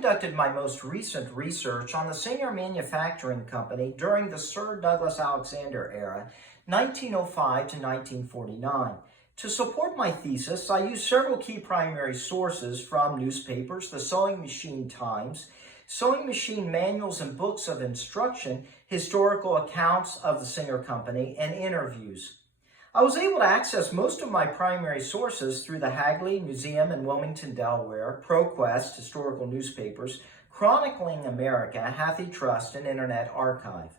conducted my most recent research on the Singer Manufacturing Company during the Sir Douglas Alexander era, 1905 to 1949. To support my thesis, I used several key primary sources from newspapers, the Sewing Machine Times, sewing machine manuals and books of instruction, historical accounts of the Singer Company, and interviews. I was able to access most of my primary sources through the Hagley Museum in Wilmington, Delaware, ProQuest historical newspapers, Chronicling America, HathiTrust, and Internet Archive.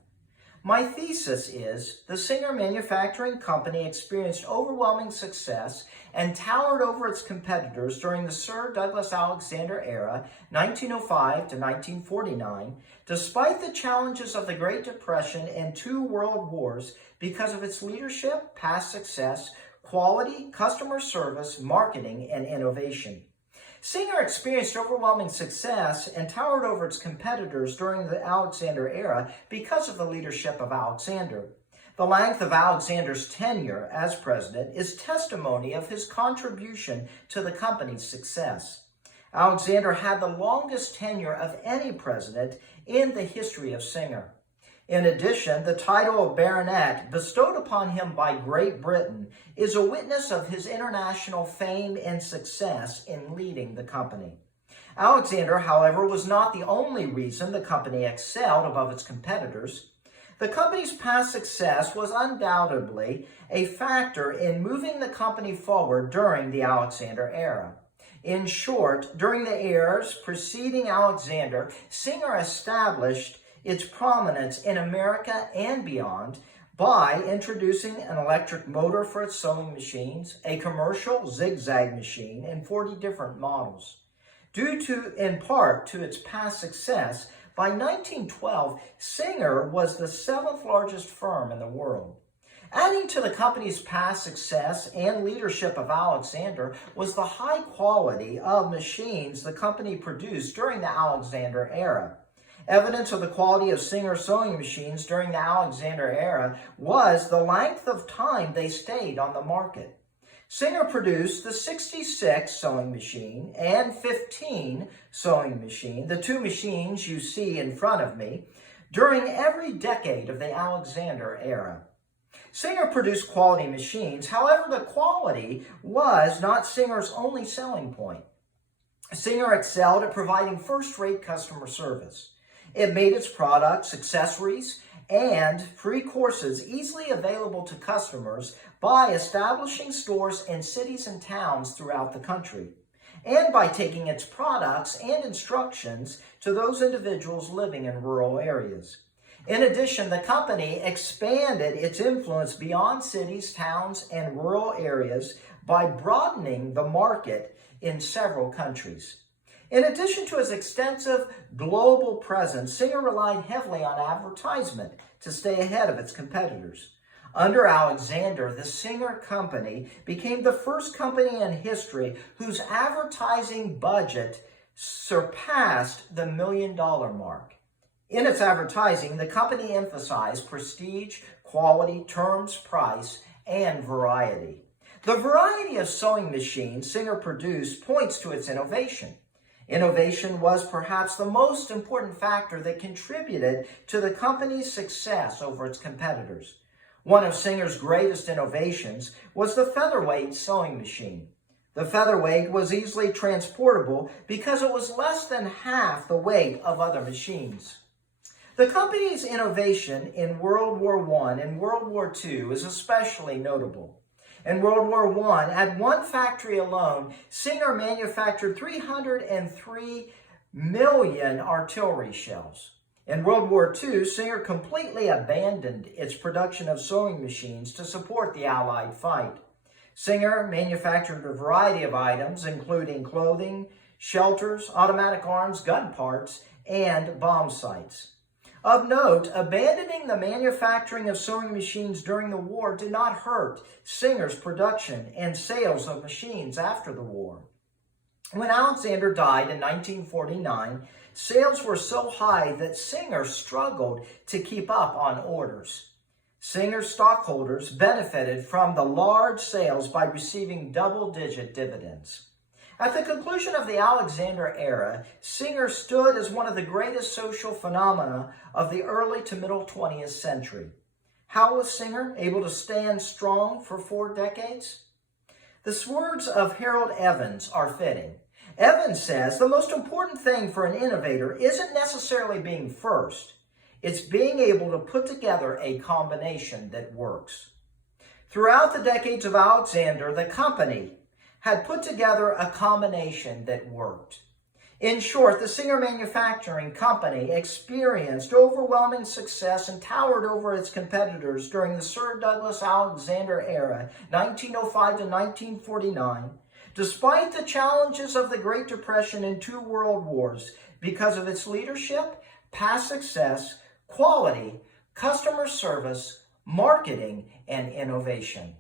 My thesis is the Singer Manufacturing Company experienced overwhelming success and towered over its competitors during the Sir Douglas Alexander era, 1905 to 1949, despite the challenges of the Great Depression and 2 world wars because of its leadership, past success, quality, customer service, marketing, and innovation. Singer experienced overwhelming success and towered over its competitors during the Alexander era because of the leadership of Alexander. The length of Alexander's tenure as president is testimony of his contribution to the company's success. Alexander had the longest tenure of any president in the history of Singer. In addition, the title of baronet bestowed upon him by Great Britain is a witness of his international fame and success in leading the company. Alexander, however, was not the only reason the company excelled above its competitors. The company's past success was undoubtedly a factor in moving the company forward during the Alexander era. In short, during the eras preceding Alexander, Singer established its prominence in America and beyond by introducing an electric motor for its sewing machines, a commercial zigzag machine, and 40 different models. Due to, in part, to its past success, by 1912, Singer was the 7th largest firm in the world. Adding to the company's past success and leadership of Alexander was the high quality of machines the company produced during the Alexander era. Evidence of the quality of Singer sewing machines during the Alexander era was the length of time they stayed on the market. Singer produced the 66 sewing machine and 15 sewing machine, the 2 machines you see in front of me, during every decade of the Alexander era. Singer produced quality machines, however, the quality was not Singer's only selling point. Singer excelled at providing first-rate customer service. It made its products, accessories, and free courses easily available to customers by establishing stores in cities and towns throughout the country, and by taking its products and instructions to those individuals living in rural areas. In addition, the company expanded its influence beyond cities, towns, and rural areas by broadening the market in several countries. In addition to its extensive global presence, Singer relied heavily on advertisement to stay ahead of its competitors. Under Alexander, the Singer Company became the first company in history whose advertising budget surpassed the $1 million mark. In its advertising, the company emphasized prestige, quality, terms, price, and variety. The variety of sewing machines Singer produced points to its innovation. Innovation was perhaps the most important factor that contributed to the company's success over its competitors. One of Singer's greatest innovations was the featherweight sewing machine. The featherweight was easily transportable because it was less than half the weight of other machines. The company's innovation in World War I and World War II is especially notable. In World War I, at one factory alone, Singer manufactured 303 million artillery shells. In World War II, Singer completely abandoned its production of sewing machines to support the Allied fight. Singer manufactured a variety of items, including clothing, shelters, automatic arms, gun parts, and bomb sights. Of note, abandoning the manufacturing of sewing machines during the war did not hurt Singer's production and sales of machines after the war. When Alexander died in 1949, sales were so high that Singer struggled to keep up on orders. Singer stockholders benefited from the large sales by receiving double-digit dividends. At the conclusion of the Alexander era, Singer stood as one of the greatest social phenomena of the early to middle 20th century. How was Singer able to stand strong for 4 decades? The words of Harold Evans are fitting. Evans says, the most important thing for an innovator isn't necessarily being first. It's being able to put together a combination that works. Throughout the decades of Alexander, the company had put together a combination that worked. In short, the Singer Manufacturing Company experienced overwhelming success and towered over its competitors during the Sir Douglas Alexander era, 1905 to 1949, despite the challenges of the Great Depression and 2 world wars, because of its leadership, past success, quality, customer service, marketing, and innovation.